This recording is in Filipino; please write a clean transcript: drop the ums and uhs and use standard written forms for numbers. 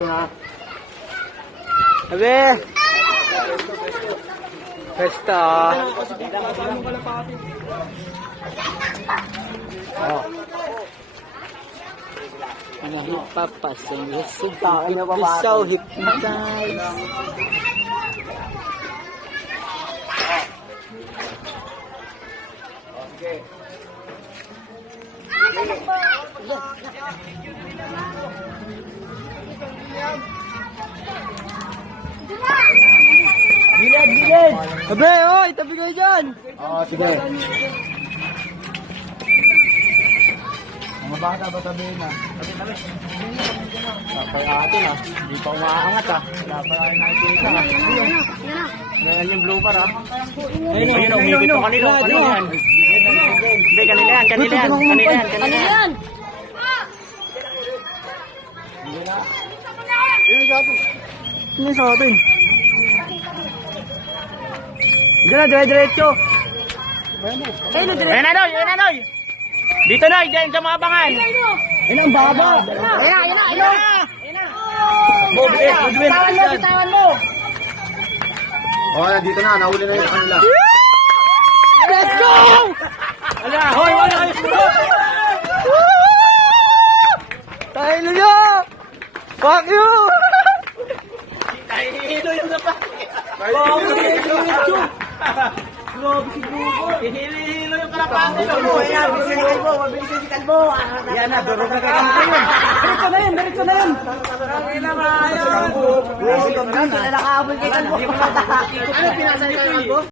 Sabi! Pesta! Oh. Nahipapasang lusog. Pisaw, hypnotize. Okay. Bilad! Sabi, oh! Itabi kayo dyan! Oo, sige. Mga bata ba tabihin na? Tabi. Tapay atin ah. Hindi pa umaangat ah. Tapay atin nakikita ah. Ganyan yung blooper ah. Ayun, umipit ko kanilo. Kanilo yan. Hindi, kanila yan. Kanila yan. Ano sa atin? Diyan na, dire-diretso. Ayun na, Noy! Dito, Noy! Diyan sa mga bangan! Ayun ang baba! Ayun na! Bitawan mo! Oh, dito na, nahuli na yung kanila. Let's go! Wala! Hoy! Wala kayo sunod! Tayo nyo! Fuck you! Hihilo yung napa. Grabe si Brugo! Hihilo yung kalapate. Ayan, mabilis si Kalbo! Yan na, durog na kayo yun! Diretso na yun! Grabe naman! Grabe kami, sila nakahabol kay Kalbo! Ano, pinasay ka Kalbo?